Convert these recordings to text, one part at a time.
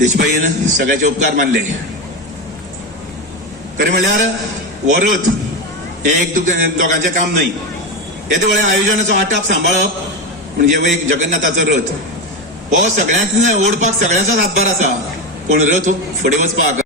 देशपाईन सगळ्याचे उपकार मानले. खरें म्हणल्यार हो रथ हे एक दोगांचें काम न्हय. येदे वेळेर आयोजनाचो आटाप सांबाळप म्हणजे एक जगन्नाथाचो रथ हो सगळ्यांक ओडपाक सगळ्यांचोच हातभार आसा, पूण रथ फुडें वचपाक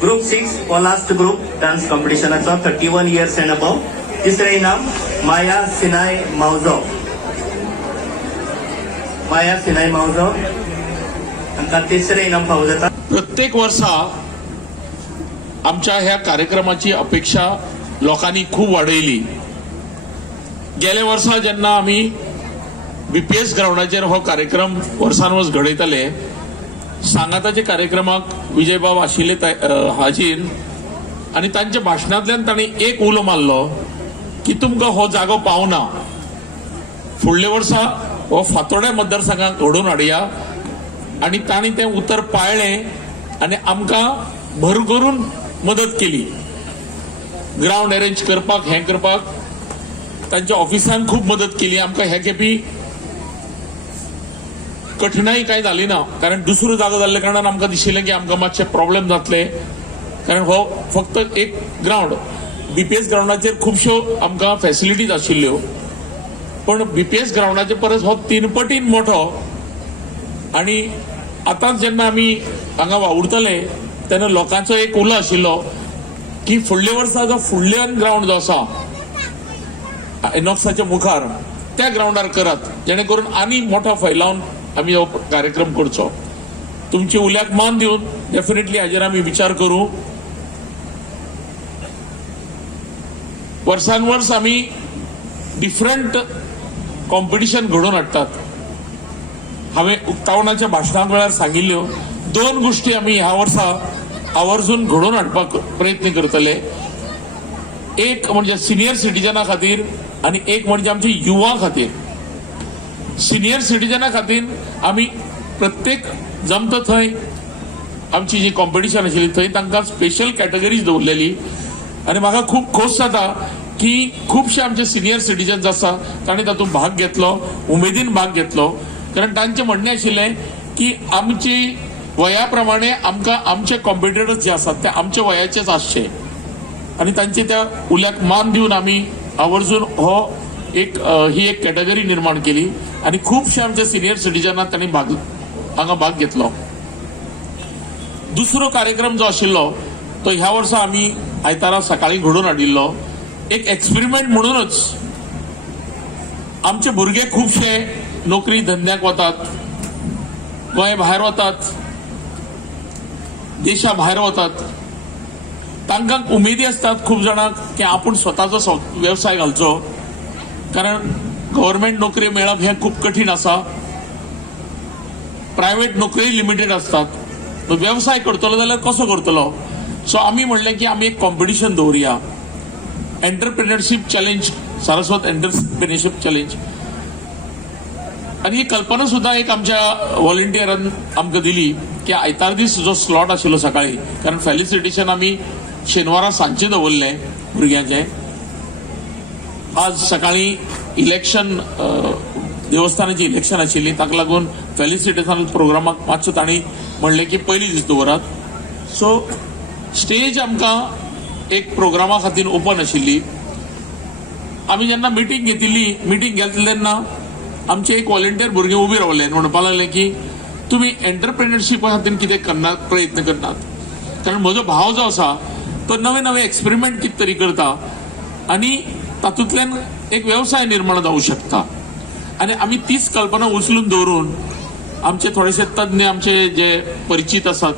ग्रुप 6 व लास्ट ग्रुप डान्स कॉम्पिटिशनाचो 31 इयर्स एंड अबव. तिसरे इनाम माया सिनाय मावजो. माया सिनाय मावजो हांकां तिसरे इनाम फावो जाता. प्रत्येक वर्सा आमच्या ह्या कार्यक्रमाची अपेक्षा लोकांनी खूप वाडयली. गेल्या वर्सा जेन्ना आमी बीपीएस ग्राउंडाचेर हो कार्यक्रम वर्सान वर्स घडयताले, सांगाताच्या कार्यक्रमाक विजयबाब आशिल्ले हाजीर आनी तांच्या भाशणांतल्यान तांणी एक उलो मारलो की तुमकां हो जागो पावना, फुडल्या वर्सा हो फातोड्या मतदारसंघाक घडोवन हाडया. आनी तांणी तें उतर पाळ्ळें आनी आमकां भर करून मदत केली ग्राउंड अरेंज करपाक. हें करपाक तांच्या ऑफिसान खूब मदत केली आमकां. हे खेपी कठिनाई कांय जाली ना, कारण दुसरो जागो जाल्ल्या कारणान आमकां दिशिल्लें की आमकां मातशे प्रॉब्लेम जातले, कारण हो फक्त एक ग्राउंड. बीपीएस ग्राउंडाचेर खुबश्यो आमकां फॅसिलिटीज आशिल्ल्यो, पण बीपीएस ग्राउंडाचे परस हो 3 पटीन मोठो. आनी आतांच जेन्ना आमी हांगा वावुरतले तेन्ना लोकांचो एक उलो आशिल्लो की फुडल्या वर्सा जो फुडल्यान ग्राउंड जो आसा इनॉक्साच्या मुखार त्या ग्राउंडार करात, जेणे करून आनी मोठा फैलावन आमी हो कार्यक्रम करचो. तुमच्या उल्याक मान दिवन डेफिनेटली हाजेर आमी विचार करू. वर्सान वर्स आमी डिफरंट कॉम्पिटिशन घडोवन हाडटात. हांवें उक्तावणाच्या भाशणां वेळार सांगिल्ल्यो 2 गोष्टी आमी ह्या वर्सा आवर्जून घडोवन हाडपाक प्रयत्न करतले. एक म्हणजे सिनियर सिटीजना खातीर आनी एक म्हणजे आमच्या युवा खातीर. सिनियर सिटीजना खातीर आमी प्रत्येक जमता थंय आमची जी कॉम्पिटिशन आशिल्ली थंय तांकां स्पेशल कॅटेगरीज दवरलेली. आनी म्हाका खूब खोस जाता की खुबशे आमचे सिनियर सिटीजन्स आसा तांणी तातूंत भाग घेतलो, उमेदीन भाग घेतलो, कारण तांचें म्हणणें आशिल्लें की आमची वया प्रमाणे आमकां आमचे कॉम्पिटिटर्स जे आसात ते आमच्या वयाचेच आसचे. आनी तांचे त्या उल्याक मान दिवन आमी आवर्जून ही एक कॅटेगरी निर्माण केली आणि खूपशे आमच्या सिनियर सिटीजनांनी तांणी हांगा भाग घेतलो. दुसरो कार्यक्रम जो आशिल्लो तो ह्या वर्सा आमी आयतारा सकाळी घडोवन हाडिल्लो. एक एक्सपेरिमेंट म्हणूनच आमचे भुरगे खूबशे नोकरी धंद्याक वतात, गोंय भायर वतात, देशा भायर वतात. तांकां उमेदी असतात खूब जाणांक की आपूण स्वताचो व्यवसाय घालचो, कारण गव्हर्नमेंट नोकरी मेळप हे खूप कठीण आसा. प्रायव्हेट नोकरी लिमिटेड असतात. व्यवसाय करतलो जाल्यार कसो करतलो? सो आमी म्हणलें की आमी एक कॉम्पिटिशन दवरुया, entrepreneurship challenge, Saraswat entrepreneurship challenge. आणि ही कल्पना सुद्धा एक आमच्या व्हॉलंटियरान आमकां दिली की आयतार दीस जो स्लॉट आशिल्लो सकाळी, कारण फेलिसिटेशन आमी शेनवारा सांजचे दवरले भुरग्यांचे. आज सकाळी इलेक्शन देवस्थानाची इलेक्शन आशिल्ली, ताका लागून फेलिसिटेशन प्रोग्रामाक मातसो तांणी म्हणलें की पयलीं दीस दवरात. सो स्टेज आमकां एक प्रोग्रामा खातीर ओपन आशिल्ली. आमी जेन्ना मिटींग घेतली तेन्ना आमचे एक व्हॉलंटियर भुरगे उबे रावले, म्हणपाक लागले की तुमी एंटरप्रेन्योरशिपा खातीर कितें करनात, प्रयत्न करनात? कारण म्हजो भाव जो आसा तो नवे नवे एक्सपेरिमेंट कितें तरी करता आनी तातूंतल्यान एक व्यवसाय निर्माण जावं शकता. आनी आमी तीच कल्पना उचलून दवरून आमचे थोडेशे तज्ञ आमचे जे परिचित आसात,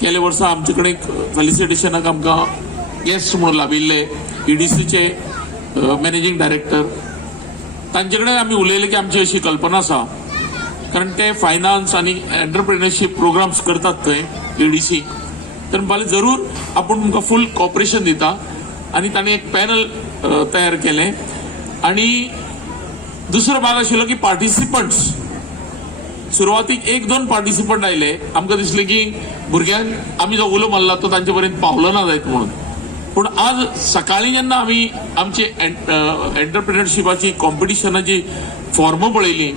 गेल्या वर्सा आमचे कडेन फेलिसिटेशनाक आमकां गेस्ट म्हणून लाभिल्ले EDCचे मॅनेजिंग डायरेक्टर, तांचे कडेन आमी उलयले की आमची अशी कल्पना आसा, कारण ते फायनान्स आनी एंटरप्रेन्योरशिप प्रोग्राम्स करतात थंय EDC. तर म्हणपाक जरूर आपूण तुमकां फूल कॉपरेशन दिता. आनी ताणें एक पॅनल तयार केलें. आनी दुसरो भाग आशिल्लो की पार्टिसिपंट्स. सुरवातीक 1-2 पार्टिसिपंट आयले. आमकां दिसलें की भुरग्यांक आमी जो उलो मारला तो तांचे पर्यंत पावलो ना जायत म्हणून. पूण आज सकाळी जेन्ना आमी आमचे एंटरप्रिनरशिपाची कॉम्पिटिशनाची फॉर्म पळयली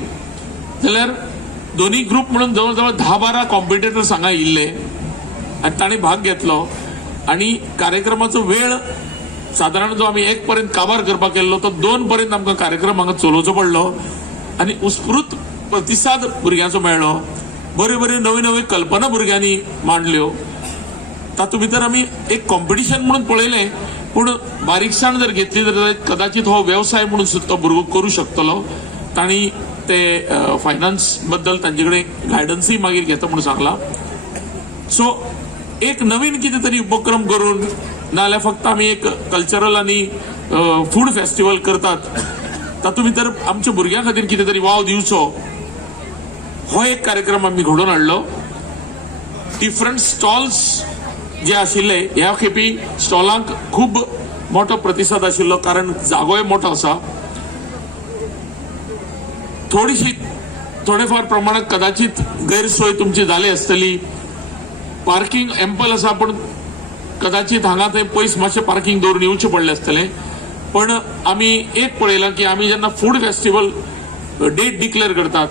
जाल्यार दोन्ही ग्रुप म्हणून जवळ जवळ 10-12 कॉम्पिटिटर्स हांगा येयल्ले आनी तांणी भाग घेतलो. आनी कार्यक्रमाचो वेळ सादारण जो आमी 1 पर्यंत काबार करपाक केल्लो तो 2 पर्यंत आमकां कार्यक्रम हांगा चलोवचो पडलो. आनी उत्स्फूर्त प्रतिसाद भुरग्यांचो मेळ्ळो. बऱ्यो बऱ्यो नव्यो नव्यो कल्पना भुरग्यांनी मांडल्यो. तातूंत भितर आमी एक कॉम्पिटिशन म्हणून पळयलें, पूण बारीकसाण जर घेतली तर कदाचित हो व्यवसाय म्हणून सुद्धा तो भुरगो करूं शकतलो. तांणी ते फायनान्स बद्दल तांचे कडेन गायडन्सूय मागीर घेता म्हणून सांगला. सो एक नवीन कितें तरी उपक्रम करून नाजाल्यार फक्त आमी एक कल्चरल आनी फूड फेस्टिवल करतात तातूंत भितर आमच्या भुरग्यां खातीर कितें तरी वाव दिवचो हो एक कार्यक्रम आमी घडोवन हाडलो. डिफरंट स्टॉल्स जे आशिल्ले ह्या खेपी स्टॉलांक खूब मोठो प्रतिसाद आशिल्लो, कारण जागोय मोठो आसा. थोडेफार प्रमाणात कदाचित गैरसोय तुमची जाली आसतली. पार्किंग एम्पल आसा, पण कदाचित हांगा थंय पयस मातशें पार्किंग दवरून येवचें पडलें आसतलें. पण आमी एक पळयलां की आमी जेन्ना फूड फेस्टिवल डेट डिक्लेअर करतात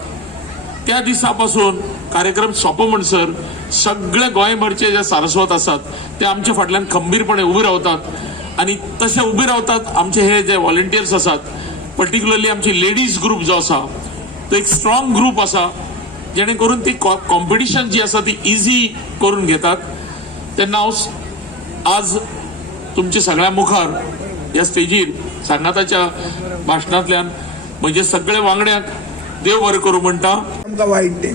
त्या दिसा पासून कार्यक्रम सोंप म्हणसर सगळे गोंयभरचे जे सारस्वत आसात ते आमच्या फाटल्यान खंबीरपणे उबे रावतात. आणि तसे उबे रावतात आमचे हे जे व्हॉलंटियर्स आसात, पर्टिक्युलरली आमची लेडीज ग्रुप जो आसा तो एक स्ट्रॉंग ग्रुप आसा, जेणे करून ती कॉम्पिटिशन जी आसा ती इझी करून घेतात. तेन्ना हांव आज तुमच्या सगळ्या मुखार ह्या स्टेजीर सांगाताच्या भाशणांतल्यान म्हणजे सगळे वांगड्यांक देव बरें करूं म्हणटा. आमकां वायट तें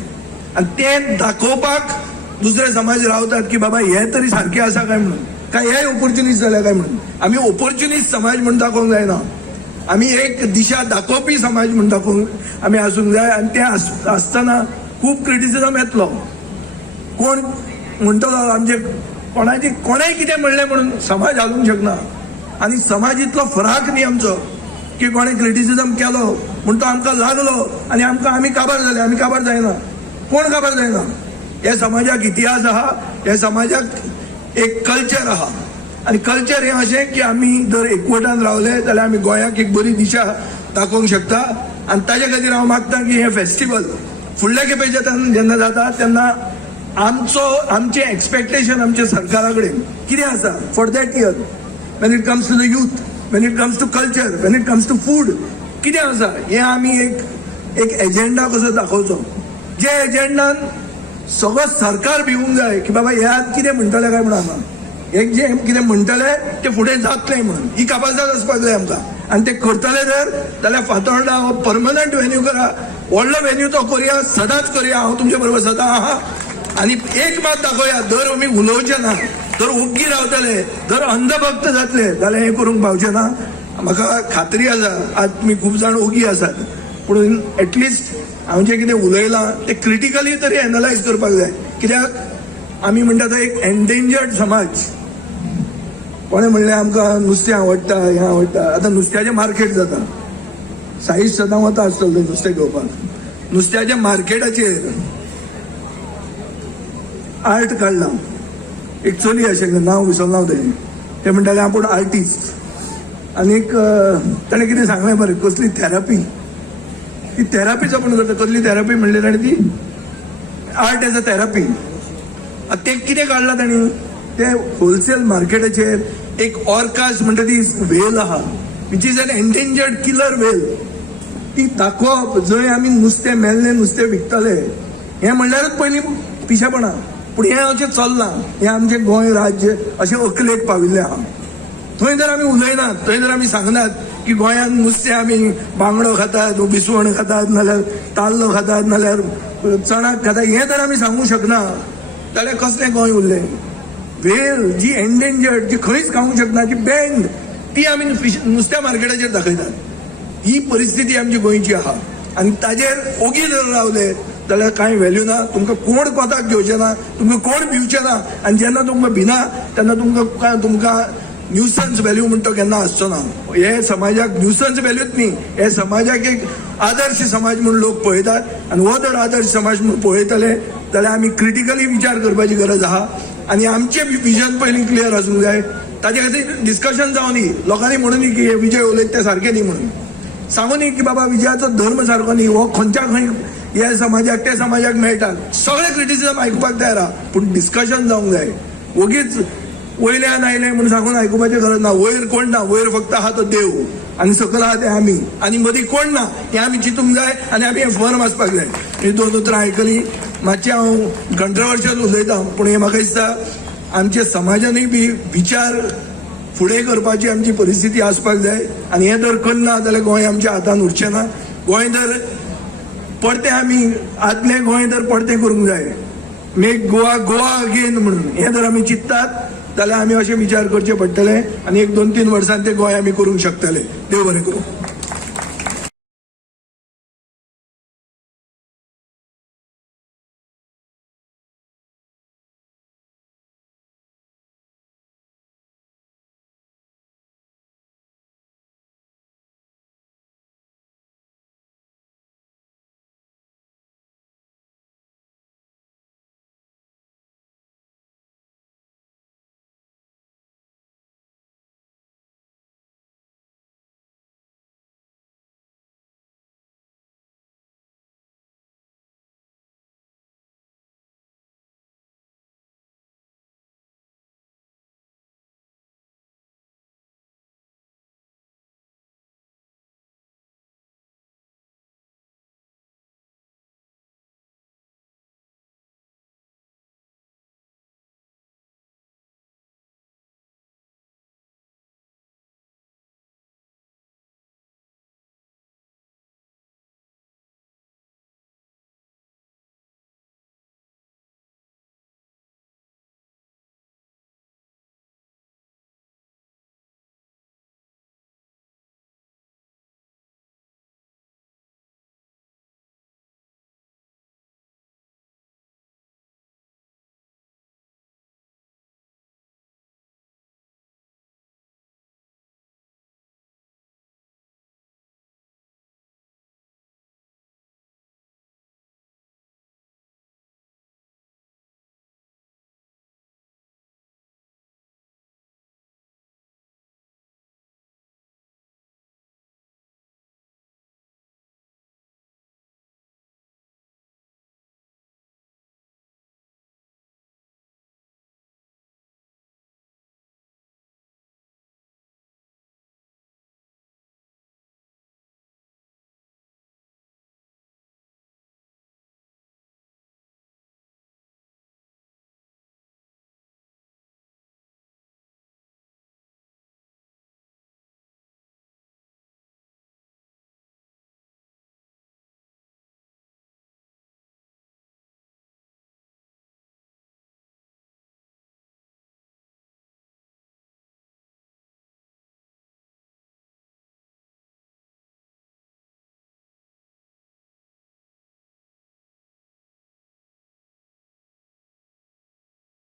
आनी तें दाखोवपाक दुसरे समाज रावतात की बाबा हे तरी सारखे आसा काय म्हणून, काय हे ऑपॉर्च्युनिस्ट जाल्या काय म्हणून. आमी ऑपॉर्च्युनिस्ट समाज म्हणून दाखोवंक जायना. आमी एक दिशा दाखोवपी समाज म्हणून दाखोवंक आमी आसूंक जाय. आनी तें आसतना खूब क्रिटिसिजम येतलो. कोण म्हणटलो आमचे कोणेंय कितें म्हणलें म्हणून समाज हालूंक शकना. आनी समाज इतलो फराक न्ही आमचो की कोणें क्रिटिसिजम केलो म्हूण तो आमकां लागलो आनी आमी काबार जाले. आमी काबार जायना, कोण काबार जायना. हे समाजाक इतिहास आहा, हे समाजाक एक कल्चर आहा. आनी कल्चर हें अशें की आमी जर एकवटान रावले जाल्यार आमी गोंयाक एक बरी दिशा दाखोवंक शकता. आनी ताजे खातीर हांव मागतां की हे फेस्टिवल फुडल्या खेपेचे जेन्ना जाता तेन्ना आमचे एक्सपेक्टेशन आमच्या सरकारा कडेन कितें आसा for that year, when it comes to the youth, when it comes to culture, when it comes to food, कितें आसा हें आमी एक एजेंडा कसो दाखोवचो. जे एजेंडान सगळो सरकार भिवूंक जाय की बाबा हे आज कितें म्हणटले काय म्हणून हांगा एक जे कितें म्हणटले ते फुडें जातलें म्हणून ही कापासाद आसपाक जाय आमकां. आनी ते करतले जाल्यार फातोर्डा हो परमनंट वेन्यू करा, व्हडलो वेन्यू तो करया, सदांच करया. हांव तुमचे बरोबर सदां आहा. आनी एक मात दाखोवया, जर आमी उलोवचे ना, जर ओग्गी रावतले, जर अंधभक्त जातले जाल्यार हें करूंक पावचे ना. म्हाका खात्री आसा आज तुमी खूब जाण ओगी आसात, पूण एटलिस्ट हांव जें कितें उलयलां तें क्रिटिकली तरी एनालायज करपाक जाय. कित्याक आमी म्हणटा तो एक एन्डेंजर्ड समाज. कोणें म्हणलें आमकां नुस्तें आवडटा, हें आवडटा. आतां नुस्त्याचें मार्केट जाता, साईश सदां वता आसतलो नुस्तें घेवपाक. नुस्त्याच्या मार्केटाचेर आर्ट काडला. एक चली आशिल्लें, नांव विसरना तें म्हणटालें आपूण आर्टिस्ट. आनीक ताणें कितें सांगलें बरें, कसली थेरपी, ती थेरपीच आपूण करता. कसली थेरपी म्हणली ताणें, ती आर्ट एज अ थेरपी. तें कितें काडलां ताणी, ते होलसेल मार्केटाचेर एक ऑर्कास म्हणटा ती व्हेल आहा, which is an endangered killer whale. ती दाखोवप जंय आमी नुस्तें मेल्लें नुस्तें विकतले हें म्हणल्यारूच पयलीं पिशेपणां. पूण हें अशें चलना. हें आमचें गोंय राज्य अशें अकलेक पाविल्लें आहा. थंय जर आमी उलयनात, थंय जर आमी सांगनात की गोंयांत नुस्तें आमी बांगडो खातात, विसवण खातात, नाल्यार ताल्लो खातात, नाल्यार चणाक खातात, हें जर आमी सांगूंक शकना जाल्यार कसलें गोंय उरलें. व्हेल जी एन्डेंजर्ड, जी खंयच खावंक शकना, जी बँड, ती आमी नुस्त्या मार्केटाचेर दाखयतात. ही परिस्थिती आमची गोंयची आहा. आनी ताजेर ओगी जर रावले जाल्यार कांय व्हॅल्यू ना. तुमकां कोण कोताक घेवचें ना, तुमकां कोण भिवचें ना. आनी जेन्ना तुमकां भिना तेन्ना तुमकां न्यूसन्स व्हॅल्यू म्हणटा केन्ना आसचो ना. हे समाजाक न्यूसन्स व्हॅल्यूच न्ही, हे समाजाक एक आदर्श समाज म्हणून लोक पळयतात. आनी हो जर आदर्श समाज म्हणून पळयतले जाल्यार आमी क्रिटिकली विचार करपाची गरज आहा आनी आमचे विजन पयलीं क्लियर आसूंक जाय. ताजे खातीर डिस्कशन जावं न्ही. लोकांनी म्हणून न्ही की हे विजय उलयता ते सारके न्ही म्हणून सांगून न्ही की बाबा विजयाचो धर्म सारको न्ही, हो खंयच्या खंय ह्या समाजाक त्या समाजाक मेळटा. सगळे क्रिटिसिजम आयकुपाक तयार आहा पूण डिस्कशन जावंक जाय. ओगीच वयल्यान आयले म्हणून सांगून आयकुपाची गरज ना. वयर कोण ना, वयर फक्त आहा तो देव आनी सकयल आहा ते आमी आनी मदीं कोण ना हें आमी चिंतूंक जाय आनी आमी फर्म आसपाक जाय. ही 2 उतरां आयकली. मातशें हांव कंट्रोवर्शियल उलयतां पूण हें म्हाका दिसता आमच्या समाजानूय बी विचार फुडें करपाची आमची परिस्थिती आसपाक जाय आनी हें जर करना जाल्यार गोंय आमच्या हातान उरचें ना. गोंय जर परतें आमी आदलें गोंय जर परतें करूंक जाय, मेक गोवा गोवा अगेन म्हणून हें जर आमी चिंततात जाल्यार आमी अशें विचार करचे पडटले आनी 1-2-3 वर्सांत तें गोंय आमी करूंक शकतले. देव बरें करूं.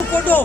फोटो